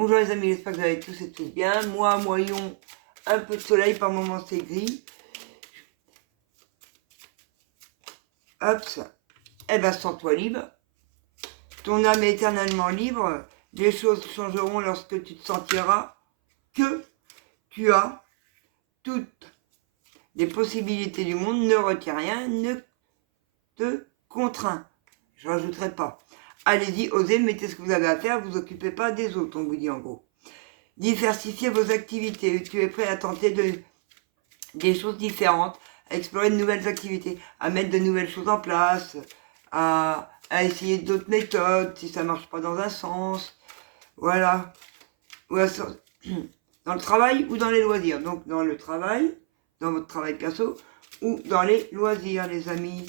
bonjour les amis, j'espère que vous allez tous et tous bien. Moi, moyen, un peu de soleil, par moments c'est gris. Hop, eh ben sens-toi libre. Ton âme est éternellement libre. Les choses changeront lorsque tu te sentiras que tu as toutes les possibilités du monde. Ne retiens rien, ne te contrains. Je ne rajouterai pas. Allez-y, osez, mettez ce que vous avez à faire, vous occupez pas des autres, on vous dit en gros. Diversifiez vos activités. Tu es prêt à tenter des choses différentes, à explorer de nouvelles activités, à mettre de nouvelles choses en place, à essayer d'autres méthodes si ça marche pas dans un sens. Voilà. Ou dans le travail ou dans les loisirs. Donc dans le travail, dans votre travail perso ou dans les loisirs, les amis.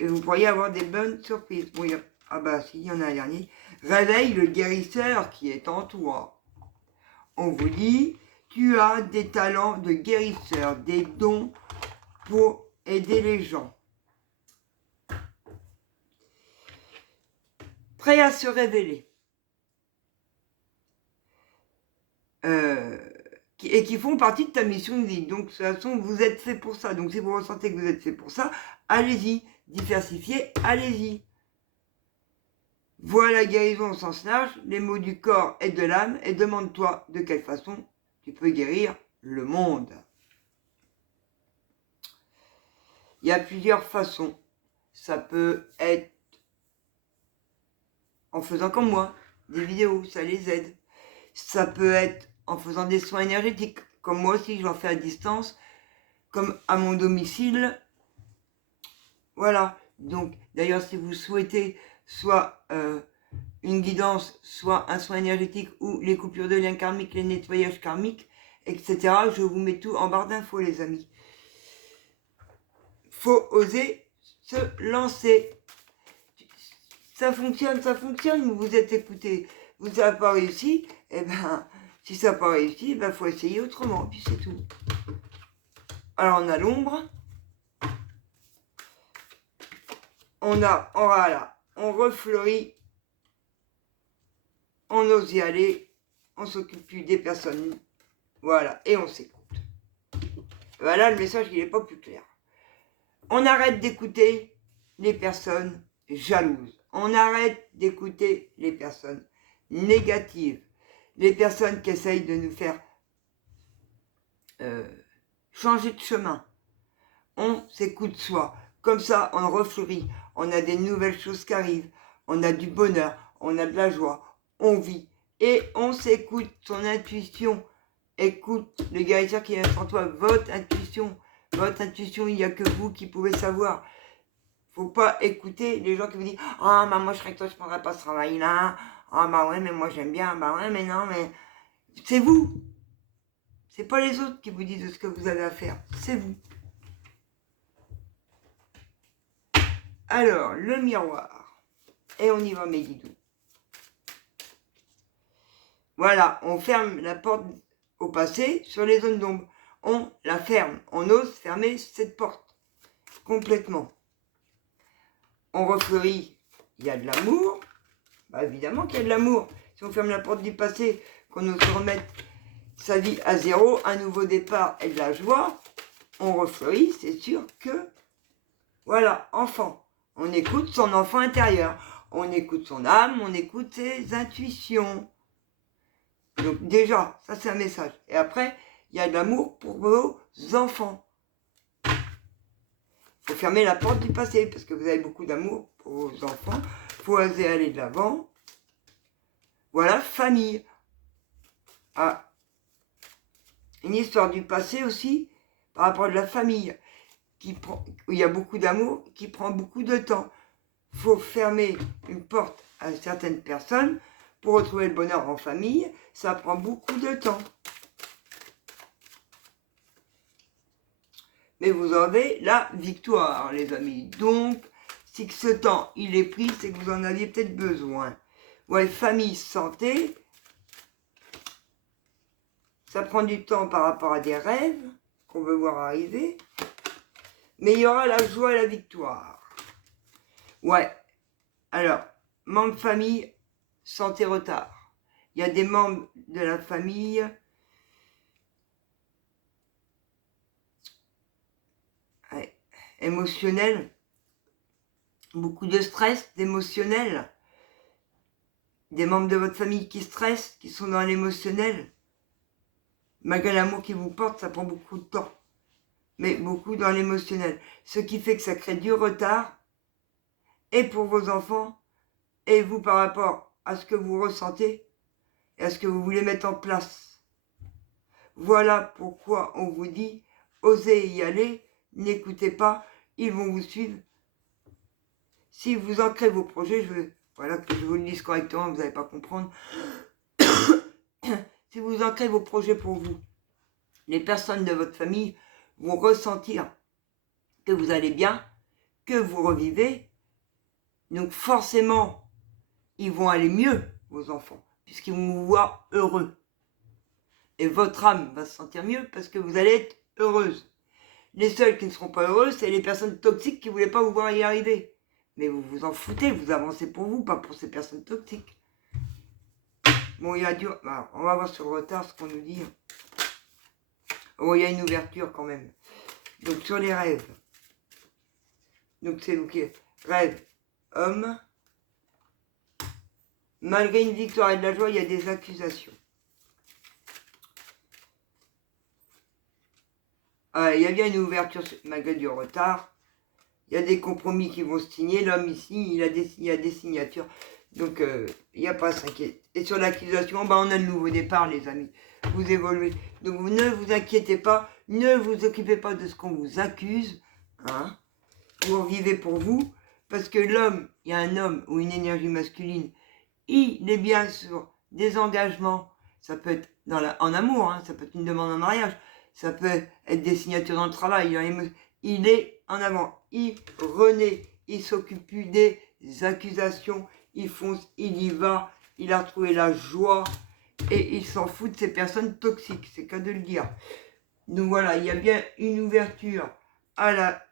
Et vous pourriez avoir des bonnes surprises. Bon, ah bah si, il y en a un dernier. Réveille le guérisseur qui est en toi. On vous dit, tu as des talents de guérisseur, des dons pour aider les gens. Prêt à se révéler. Et qui font partie de ta mission de vie. Donc, de toute façon, vous êtes fait pour ça. Donc, si vous ressentez que vous êtes fait pour ça, allez-y. Diversifiez, allez-y. Vois la guérison au sens large, les maux du corps et de l'âme, et demande-toi de quelle façon tu peux guérir le monde. Il y a plusieurs façons. Ça peut être en faisant comme moi, des vidéos, ça les aide. Ça peut être en faisant des soins énergétiques, comme moi aussi, j'en fais à distance, comme à mon domicile. Voilà. Donc, d'ailleurs, si vous souhaitez soit une guidance, soit un soin énergétique ou les coupures de liens karmiques, les nettoyages karmiques, etc., je vous mets tout en barre d'infos, les amis. Faut oser se lancer. Ça fonctionne, vous vous êtes écouté, vous n'avez pas réussi, eh ben, si ça n'a pas réussi, il faut essayer autrement, puis c'est tout. Alors on a l'ombre, on refleurit, on ose y aller, on s'occupe plus des personnes, voilà, et on s'écoute. Voilà, le message il n'est pas plus clair. On arrête d'écouter les personnes jalouses. On arrête d'écouter les personnes négatives. Les personnes qui essayent de nous faire changer de chemin. On s'écoute soi. Comme ça, on refleurit. On a des nouvelles choses qui arrivent. On a du bonheur. On a de la joie. On vit. Et on s'écoute. Son intuition. Écoute le guérisseur qui est en toi. Votre intuition. Votre intuition, il n'y a que vous qui pouvez savoir. Faut pas écouter les gens qui vous disent « Ah, bah moi je serais que toi, je prendrais pas ce travail-là. Ah, bah ouais, mais moi j'aime bien. Bah ouais, mais non, mais... » C'est vous. C'est pas les autres qui vous disent ce que vous avez à faire. C'est vous. Alors, le miroir. Et on y va, mes guidous. Voilà, on ferme la porte au passé sur les zones d'ombre. On la ferme. On ose fermer cette porte. Complètement. On refleurit, il y a de l'amour. Bah évidemment qu'il y a de l'amour. Si on ferme la porte du passé, qu'on ose remettre sa vie à zéro, un nouveau départ et de la joie, on refleurit, c'est sûr que, voilà, enfant. On écoute son enfant intérieur. On écoute son âme, on écoute ses intuitions. Donc déjà, ça c'est un message. Et après, il y a de l'amour pour vos enfants. Il faut fermer la porte du passé, parce que vous avez beaucoup d'amour pour vos enfants. Il faut oser aller de l'avant. Voilà, famille. Ah, une histoire du passé aussi, par rapport à la famille, où il y a beaucoup d'amour, qui prend beaucoup de temps. Il faut fermer une porte à certaines personnes pour retrouver le bonheur en famille. Ça prend beaucoup de temps. Mais vous avez la victoire, les amis. Donc, si ce temps, il est pris, c'est que vous en aviez peut-être besoin. Ouais, famille, santé. Ça prend du temps par rapport à des rêves qu'on veut voir arriver. Mais il y aura la joie et la victoire. Ouais. Alors, membres de famille, santé, retard. Il y a des membres de la famille. Ouais. Émotionnel. Beaucoup de stress, d'émotionnel. Des membres de votre famille qui stressent, qui sont dans l'émotionnel. Malgré l'amour qu'ils vous portent, ça prend beaucoup de temps. Mais beaucoup dans l'émotionnel. Ce qui fait que ça crée du retard. Et pour vos enfants, et vous par rapport à ce que vous ressentez, et à ce que vous voulez mettre en place. Voilà pourquoi on vous dit, osez y aller, n'écoutez pas, ils vont vous suivre. Si vous ancrez vos projets, voilà que je vous le dise correctement, vous n'allez pas comprendre. Si vous ancrez vos projets pour vous, les personnes de votre famille vont ressentir que vous allez bien, que vous revivez. Donc forcément, ils vont aller mieux, vos enfants, puisqu'ils vont vous voir heureux. Et votre âme va se sentir mieux parce que vous allez être heureuse. Les seuls qui ne seront pas heureux, c'est les personnes toxiques qui ne voulaient pas vous voir y arriver. Mais vous vous en foutez, vous avancez pour vous, pas pour ces personnes toxiques. Bon, il y a du... Alors, on va voir sur le retard ce qu'on nous dit. Oh, il y a une ouverture quand même. Donc, sur les rêves. Donc, c'est vous qui... Rêve, homme. Malgré une victoire et de la joie, il y a des accusations. Il y a bien une ouverture malgré du retard. Il y a des compromis qui vont se signer. L'homme ici, il y a des signatures. Donc, il n'y a pas à s'inquiéter. Et sur l'accusation, on a le nouveau départ, les amis. Vous évoluez. Donc, vous ne vous inquiétez pas. Ne vous occupez pas de ce qu'on vous accuse. Hein. Vous vivez pour vous. Parce que l'homme, il y a un homme ou une énergie masculine, il est bien sur des engagements. Ça peut être en amour, hein, ça peut être une demande en mariage. Ça peut être des signatures dans le travail. Il est en avant. Il renaît. Il s'occupe plus des accusations. Il fonce. Il y va. Il a retrouvé la joie. Et il s'en fout de ces personnes toxiques. C'est qu'à de le dire. Donc voilà, il y a bien une ouverture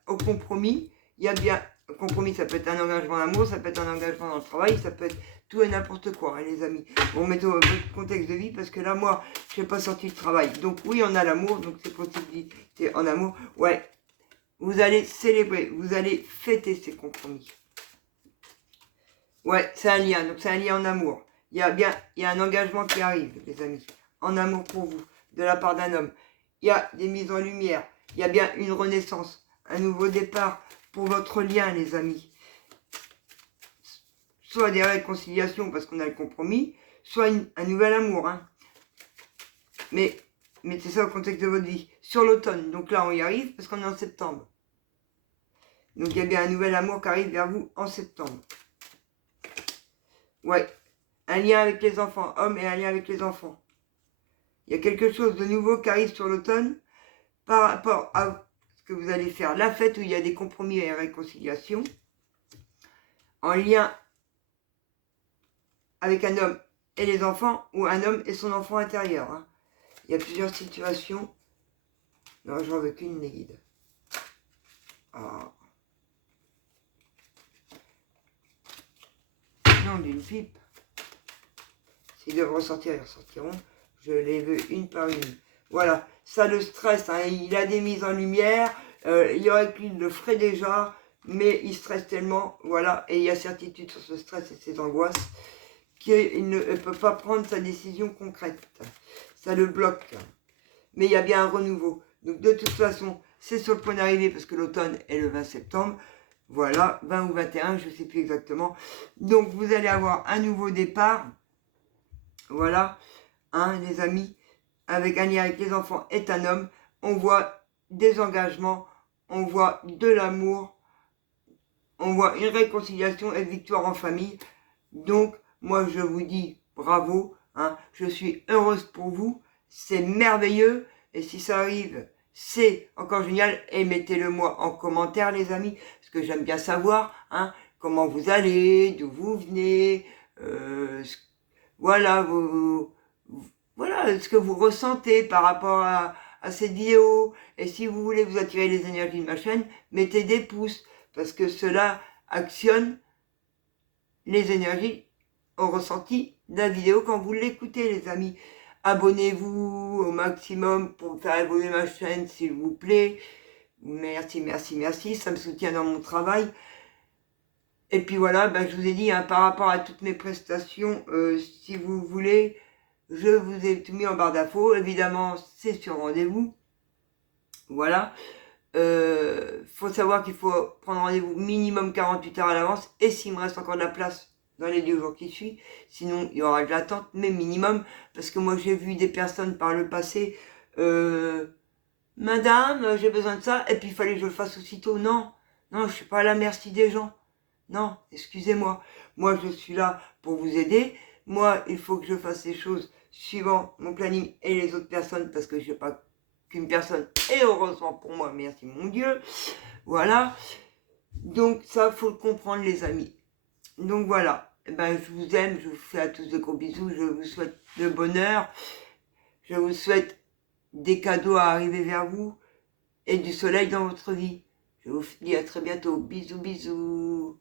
au compromis. Il y a bien... Le compromis, ça peut être un engagement d'amour. Ça peut être un engagement dans le travail. Ça peut être tout et n'importe quoi, hein, les amis. Bon, mettez votre contexte de vie, parce que là, moi, je n'ai pas sorti le travail. Donc oui, on a l'amour, donc c'est possibilité en amour. Ouais, vous allez célébrer, vous allez fêter ces compromis. Ouais, c'est un lien, donc c'est un lien en amour. Il y a un engagement qui arrive, les amis, en amour pour vous, de la part d'un homme. Il y a des mises en lumière, il y a bien une renaissance, un nouveau départ pour votre lien, les amis. Soit des réconciliations parce qu'on a le compromis, soit un nouvel amour. Hein. Mais mettez ça au contexte de votre vie. Sur l'automne, donc là on y arrive parce qu'on est en septembre. Donc il y a bien un nouvel amour qui arrive vers vous en septembre. Ouais, un lien avec les enfants, homme et un lien avec les enfants. Il y a quelque chose de nouveau qui arrive sur l'automne par rapport à ce que vous allez faire. La fête où il y a des compromis et réconciliations. En lien avec un homme et les enfants, ou un homme et son enfant intérieur. Hein. Il y a plusieurs situations. Non, j'en veux qu'une, les guides. Ah. Non, d'une pipe. S'ils doivent ressortir, ils ressortiront. Je les veux une par une. Voilà, ça le stress. Hein. Il a des mises en lumière. Il y aurait qu'il le ferait déjà, mais il stresse tellement. Voilà, et il y a certitude sur ce stress et ces angoisses qu'il ne peut pas prendre sa décision concrète. Ça le bloque. Mais il y a bien un renouveau. Donc de toute façon, c'est sur le point d'arriver parce que l'automne est le 20 septembre. Voilà, 20 ou 21, je ne sais plus exactement. Donc vous allez avoir un nouveau départ. Voilà, hein, les amis, avec un lien avec les enfants est un homme. On voit des engagements, on voit de l'amour, on voit une réconciliation et victoire en famille. Donc, moi, je vous dis bravo. Hein, je suis heureuse pour vous. C'est merveilleux. Et si ça arrive, c'est encore génial. Et mettez-le moi en commentaire, les amis. Parce que j'aime bien savoir hein, comment vous allez, d'où vous venez. Voilà, voilà ce que vous ressentez par rapport à cette vidéo. Et si vous voulez vous attirer les énergies de ma chaîne, mettez des pouces. Parce que cela actionne les énergies au ressenti de la vidéo quand vous l'écoutez, les amis. Abonnez-vous au maximum pour faire évoluer ma chaîne, s'il vous plaît. Merci, merci, merci. Ça me soutient dans mon travail. Et puis voilà, ben, je vous ai dit, hein, par rapport à toutes mes prestations, si vous voulez, je vous ai tout mis en barre d'infos. Évidemment, c'est sur rendez-vous. Voilà. Faut savoir qu'il faut prendre rendez-vous minimum 48 heures à l'avance. Et s'il me reste encore de la place dans les 2 jours qui suivent, sinon il y aura de l'attente, mais minimum. Parce que moi j'ai vu des personnes par le passé, Madame, j'ai besoin de ça, et puis il fallait que je le fasse aussitôt. Non, non, je suis pas à la merci des gens. Non, excusez-moi. Moi, je suis là pour vous aider. Moi, il faut que je fasse les choses suivant mon planning et les autres personnes, parce que je sais pas qu'une personne, et heureusement pour moi, merci mon Dieu. Voilà. Donc ça, faut le comprendre, les amis. Donc voilà. Eh ben, je vous aime, je vous fais à tous de gros bisous, je vous souhaite le bonheur, je vous souhaite des cadeaux à arriver vers vous et du soleil dans votre vie. Je vous dis à très bientôt. Bisous, bisous.